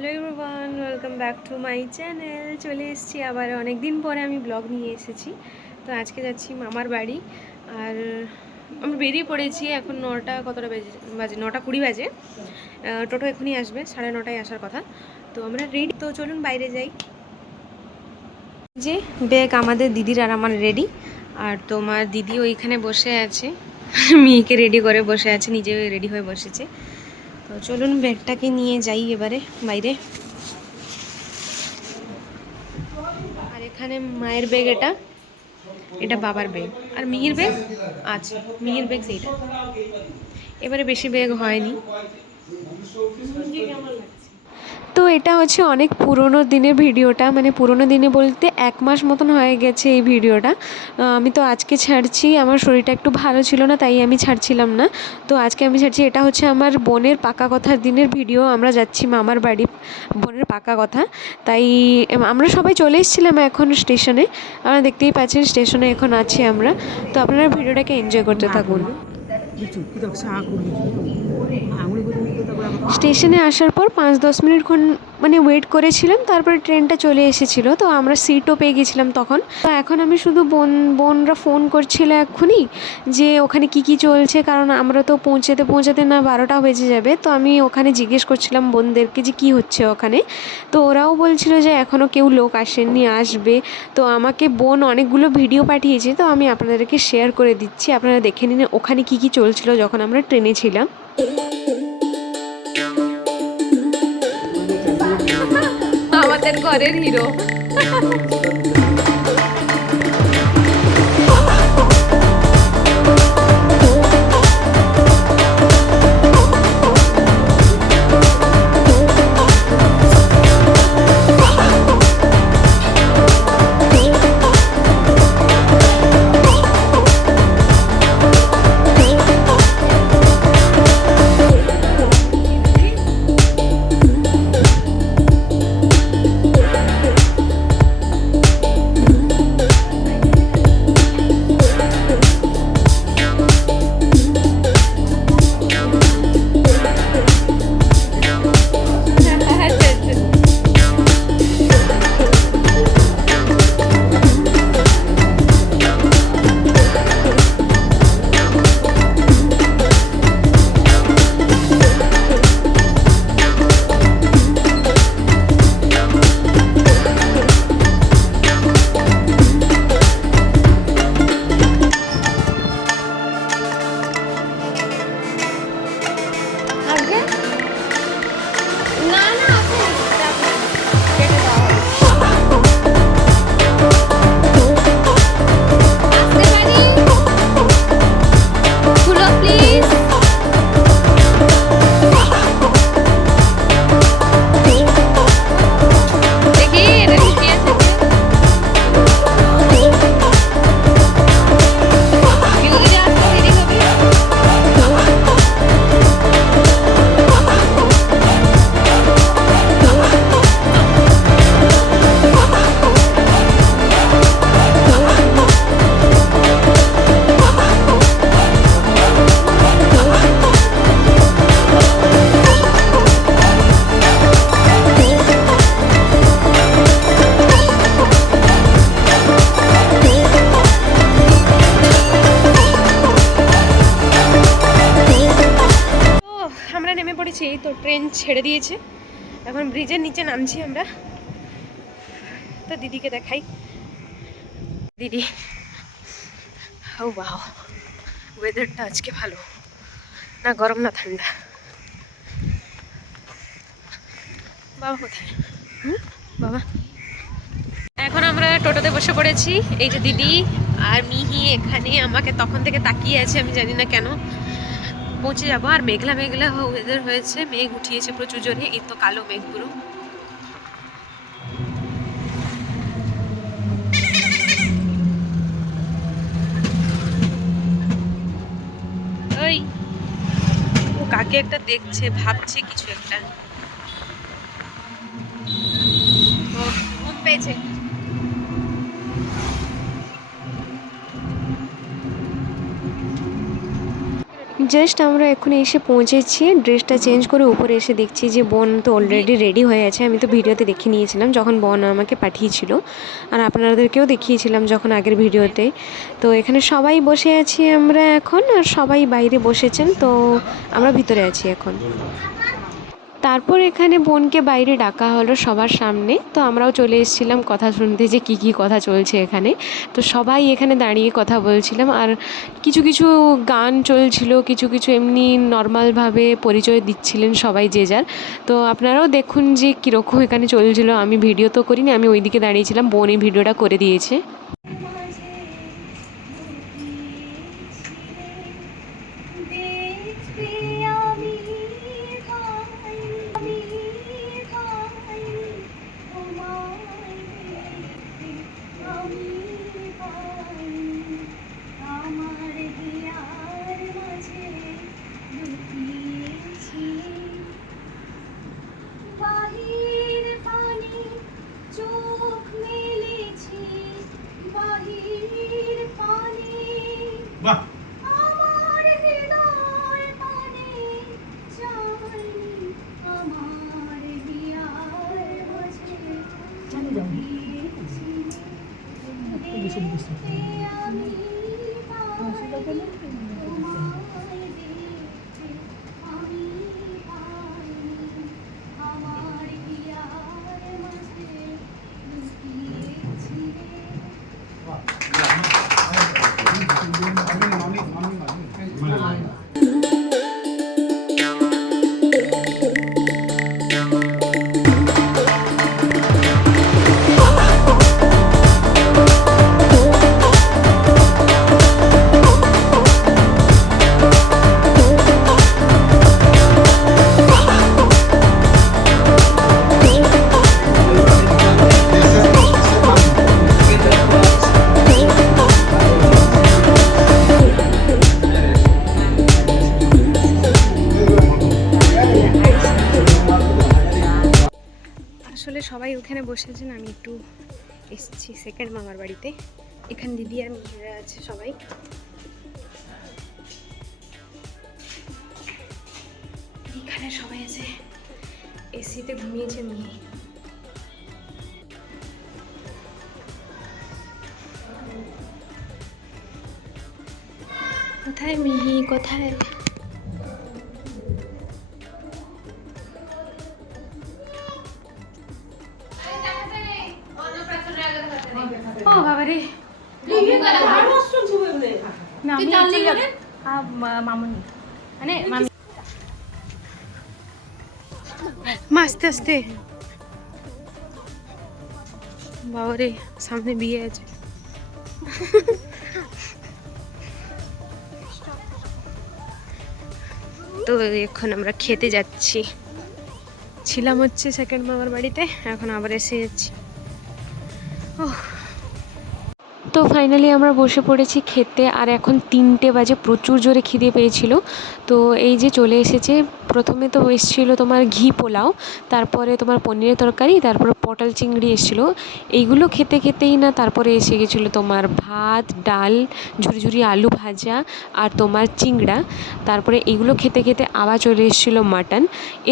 Hello everyone, welcome back to my channel. চলে এসেছি আবার অনেক দিন পরে আমি ব্লগ নিয়ে এসেছি। তো আজকে যাচ্ছি মামার বাড়ি। আর আমরা বেরিয়ে পড়েছি, এখন কতটা বাজে 9:20 বাজে। টোটো এখনই আসবে, 9:30টায় আসার কথা। তো আমরা রেডি, তো চলুন বাইরে যাই। যে ব্যাগ আমাদের দিদির আর আমার রেডি। আর তোমার দিদি ওইখানে বসে আছে, মেয়েকে রেডি করে বসে আছে, নিজেও রেডি হয়ে বসেছে। তো চলুন ব্যাগটাকে নিয়ে যাই এবারে বাইরে। আর এখানে মায়ের ব্যাগ, এটা এটা বাবার ব্যাগ, আর মিহির ব্যাগ আছে, মিহির ব্যাগ সেইটা। এবারে বেশি ব্যাগ হয়নি। তো এটা হচ্ছে অনেক পুরনো দিনের ভিডিওটা, মানে পুরনো দিনে বলতে 1 মাস মতন হয়ে গেছে এই ভিডিওটা। আমি তো আজকে ছাড়ছি, আমার শরীরটা একটু ভালো ছিল না, তাই আমি ছাড়ছিলাম না। তো আজকে আমি ছাড়ছি। এটা হচ্ছে আমার বোনের পাকা কথার দিনের ভিডিও। আমরা যাচ্ছি মামার বাড়ি, বোনের পাকা কথা। তাই আমরা সবাই চলে এসেছিলাম এখন স্টেশনে। আপনারা দেখতেই পাচ্ছেন স্টেশনে এখন আছি আমরা। তো আপনারা ভিডিওটাকে এনজয় করতে থাকুন। স্টেশনে আসার পর 5-10 মিনিট মানে ওয়েট করেছিলাম, তারপরে ট্রেনটা চলে এসেছিলো। তো আমরা সিটও পেয়ে গেছিলাম তখন। তো এখন আমি শুধু বোনরা ফোন করছিল এক্ষুনি যে ওখানে কি চলছে, কারণ আমরা তো পৌঁছাতে না 12টা বেজে যাবে। তো আমি ওখানে জিজ্ঞেস করছিলাম বোনদেরকে যে কী হচ্ছে ওখানে। তো ওরাও বলছিল যে এখনও কেউ লোক আসেননি, আসবে। তো আমাকে বোন অনেকগুলো ভিডিও পাঠিয়েছে, তো আমি আপনাদেরকে শেয়ার করে দিচ্ছি, আপনারা দেখে নিন ওখানে কি চলছিল যখন আমরা ট্রেনে ছিলাম। আমাদের ঘরের হিরো। তো ট্রেন ছেড়ে দিয়েছে, এখন ব্রিজের নিচে নামছি আমরা। তো দিদিকে দেখাই, দিদি। ও বাও, ওয়েদারটা আজকে ভালো, না গরম না ঠান্ডা। বাবা কোথায়? বাবা। এখন আমরা টোটোতে বসে পড়েছি। এই যে দিদি আর মিহি এখানে আমাকে তখন থেকে তাকিয়ে আছে, আমি জানি না কেন। পৌঁছে যাবো। আর মেঘলা মেঘলা ওয়েদার হয়েছে, মেঘ উঠিয়েছে প্রচুর জোরে। এই তো কালো মেঘ পুরো। ওই ও কাকে একটা দেখছে, ভাবছে কিছু একটা। ও ঘুম পেয়েছে। জাস্ট আমরা এখন এসে পৌঁছেছি, ড্রেসটা চেঞ্জ করে উপরে এসে দেখছি যে বোন তো অলরেডি রেডি হয়ে আছে। আমি তো ভিডিওতে দেখে নিয়েছিলাম যখন বোন আমাকে পাঠিয়েছিল, আর আপনাদেরকেও দেখিয়েছিলাম যখন আগের ভিডিওতে। তো এখানে সবাই বসে আছি আমরা এখন, আর সবাই বাইরে বসেছেন, তো আমরা ভিতরে আছি এখন। তারপর এখানে বোনকে বাইরে ডাকা হলো সবার সামনে, তো আমরাও চলে এসেছিলাম কথা শুনতে যে কী কথা চলছে এখানে। তো সবাই এখানে দাঁড়িয়ে কথা বলছিলাম, আর কিছু কিছু গান চলছিল, কিছু কিছু এমনি নর্মালভাবে পরিচয় দিচ্ছিলেন সবাই যে যার। তো আপনারাও দেখুন যে কীরকম এখানে চলছিল। আমি ভিডিও তো করিনি, আমি ওইদিকে দাঁড়িয়েছিলাম, বোন এই ভিডিওটা করে দিয়েছে। আসলে সবাই ওখানে বসেছেন, আমি একটু এসেছি সেকেন্ড মামার বাড়িতে। এখানে দিদি আর মেয়েরা আছে সবাই। এখানে সবাই আছে, এসিতে ঘুমিয়েছে মেয়ে। কোথায় মিহি, কোথায়? ও বাবা রে, মামুনি মানে মামি, আস্তে আস্তে। বাবা রে, সামনে বিয়ে আছে। তো এখন আমরা খেতে যাচ্ছি। ছিলাম হচ্ছে সেকেন্ড মামার বাড়িতে, এখন আবার এসে যাচ্ছি। তো ফাইনালি আমরা বসে পড়েছি খেতে, আর এখন 3টে বাজে, প্রচুর জোরে খিদে পেয়েছিল। তো এই যে চলে এসেছে, প্রথমে তো এসেছিলো তোমার ঘি পোলাও, তারপরে তোমার পনিরের তরকারি, তারপরে পটল চিংড়ি এসেছিলো। এইগুলো খেতে খেতেই না তারপরে এসে গেছিলো তোমার ভাত, ডাল, ঝুরি ঝুরি আলু ভাজা, আর তোমার চিংড়া। তারপরে এইগুলো খেতে খেতে আবার চলে এসেছিলো মাটন।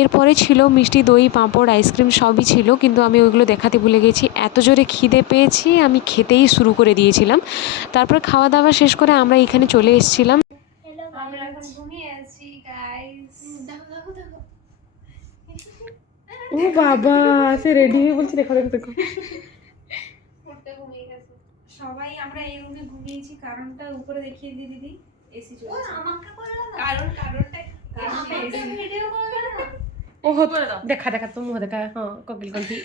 এরপরে ছিল মিষ্টি দই, পাঁপড়, আইসক্রিম সবই ছিল, কিন্তু আমি ওইগুলো দেখাতে ভুলে গেছি। এত জোরে খিদে পেয়েছি আমি খেতেই শুরু করে দিয়েছিলাম। তারপর খাওয়া দাওয়া শেষ করে আমরা এখানে চলে এসেছিলাম। আমরা এখন ঘুমিয়ে আছি গাইস। ও বাবা, সে রেডি হয়ে বলছি দেখো দেখো দেখো। ঘুমিয়ে গেছে সবাই। আমরা এই রুমে ঘুমিয়েছি, কারণটা উপরে দেখিয়ে দিই দিদি। এসি চলছে। আমাকে বললো না কারণটা ভিডিও করবে না। ও দেখা দেখা তো মুখ দেখা। হ্যাঁ, কোকিল কোকিল।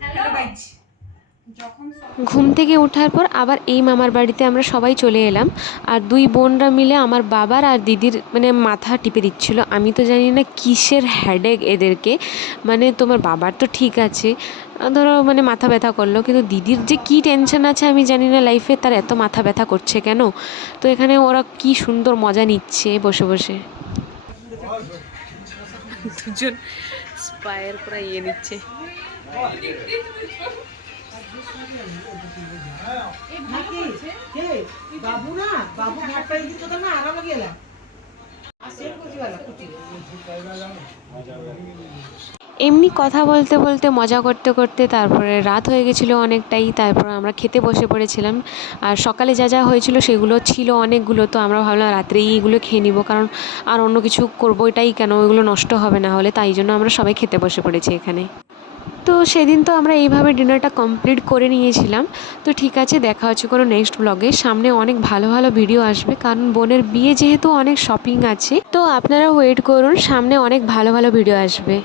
Hello guys. ঘুম থেকে ওঠার পর আবার এই মামার বাড়িতে আমরা সবাই চলে এলাম, আর 2 বোনরা মিলে আমার বাবার আর দিদির মানে মাথা টিপে দিচ্ছিল। আমি তো জানি না কিসের হেডেক এদেরকে, মানে তোমার বাবার তো ঠিক আছে, ধরো মানে মাথা ব্যথা করলো, কিন্তু দিদির যে কি টেনশন আছে আমি জানি না লাইফে, তার এত মাথা ব্যথা করছে কেন। তো এখানে ওরা কি সুন্দর মজা নিচ্ছে বসে বসে। দুজন স্পায়ার করে নিচ্ছে। বাবু না বাবু ঘাটটা দিতে তো না আরাম গেলাম এমনি কথা বলতে বলতে মজা করতে করতে তারপরে রাত হয়ে গেছিলো অনেকটাই। তারপর আমরা খেতে বসে পড়েছিলাম। আর সকালে যা যা হয়েছিল সেগুলো ছিল অনেকগুলো, তো আমরা ভাবলাম রাত্রেই এগুলো খেয়ে নিব, কারণ আর অন্য কিছু করবো এটাই কেন, ওইগুলো নষ্ট হবে না হলে, তাই জন্য আমরা সবাই খেতে বসে পড়েছি এখানে। তো সেদিন তো আমরা এইভাবে ডিনারটা কমপ্লিট করে নিয়েছিলাম। তো ঠিক আছে, দেখা হচ্ছে কোনো নেক্সট ব্লগে। সামনে অনেক ভালো ভালো ভিডিও আসবে, কারণ বোনের বিয়ে যেহেতু অনেক শপিং আছে, তো আপনারা ওয়েট করুন, সামনে অনেক ভালো ভালো ভিডিও আসবে।